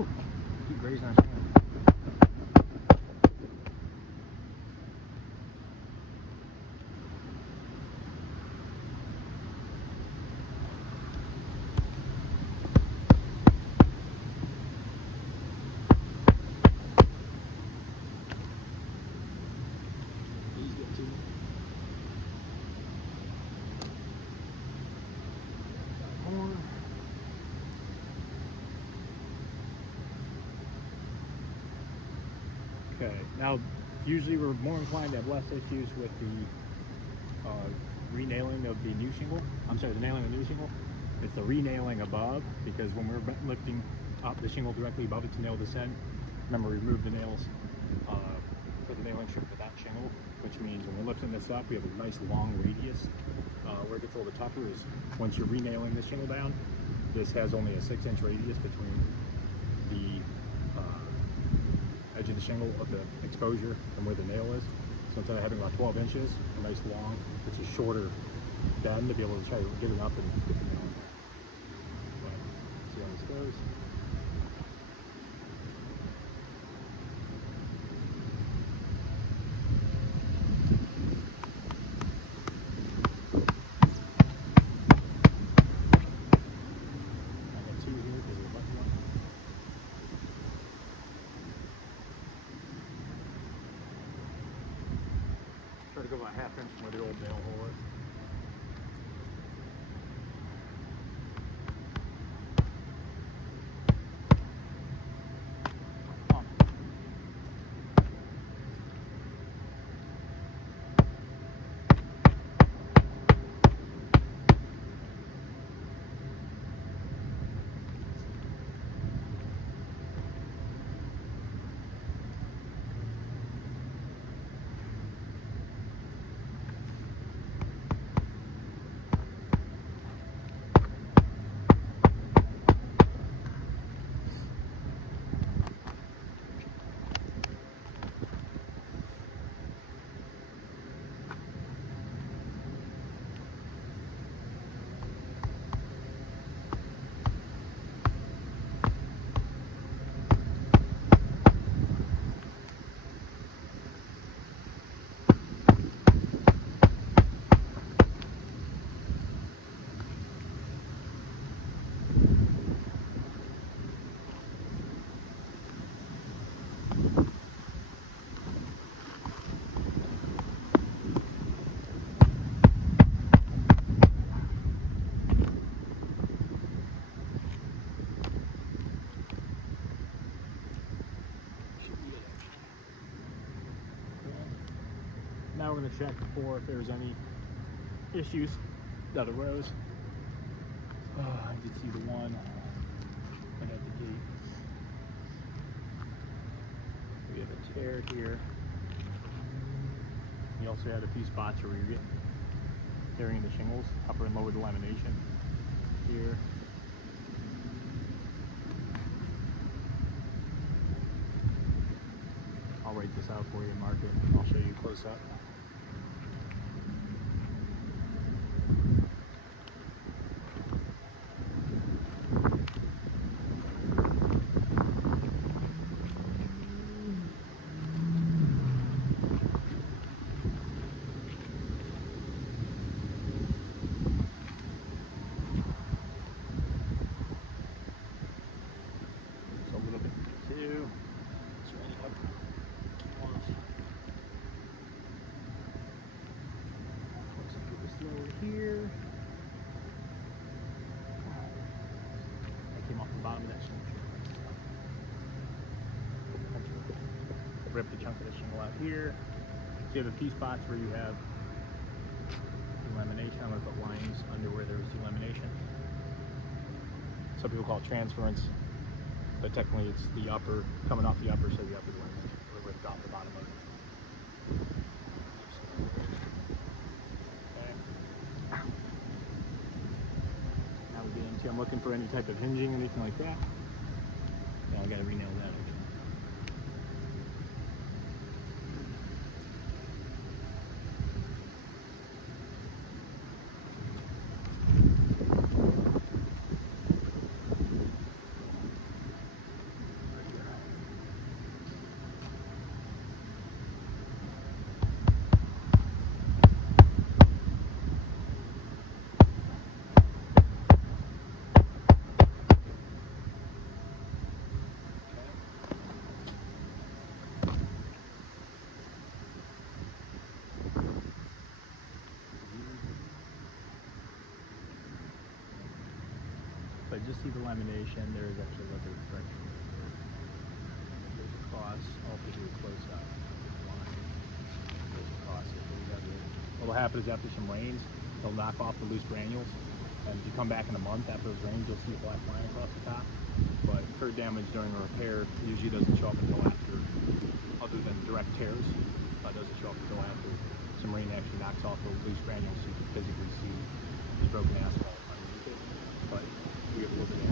Ooh, keep grazing our shingle. He's good too. More. Okay, now usually we're more inclined to have less issues with the re-nailing of the new shingle. I'm sorry, the nailing of the new shingle. It's the re-nailing above, because when we're lifting up the shingle directly above it to nail this in, remember we removed the nails for the nailing strip for that shingle, which means when we're lifting this up, we have a nice long radius. Where it gets a little bit tougher is once you're re-nailing this shingle down, this has only a 6-inch radius between the edge of the shingle of the exposure and where the nail is. So instead of having about 12 inches, a nice long, it's a shorter bend to be able to try to get it up and get the nail in there. But see how this goes. I got two here because of the button one. Try to go about 1/2 inch from where the old nail hole is. Now we're going to check for if there's any issues that arose. I did see the one right at the gate. We have a tear here. We also had a few spots where we were tearing the shingles, upper and lower the lamination here. I'll write this out for you and mark it, and I'll show you close up. So a little bit too. It's ready up. Here. I came off the bottom of that shingle. Rip the chunk of the shingle out here. So you have a few spots where you have delamination. I'm going to put lines under where there was delamination. Some people call it transference, but technically it's the upper, coming off the upper, so the upper delamination will rip off the bottom of it. I'm looking for any type of hinging, anything like that. Yeah, I gotta re-nail that actually. just see the lamination. There is actually a little friction. Goes across, all pretty close up. Line. Goes across it. What will happen is after some rains, they'll knock off the loose granules. And if you come back in a month after those rains, you'll see a black line across the top. But curb damage during a repair usually doesn't show up until after, other than direct tears, doesn't show up until after some rain actually knocks off the loose granules so you can physically see the broken asphalt underneath it. But we have a little bit of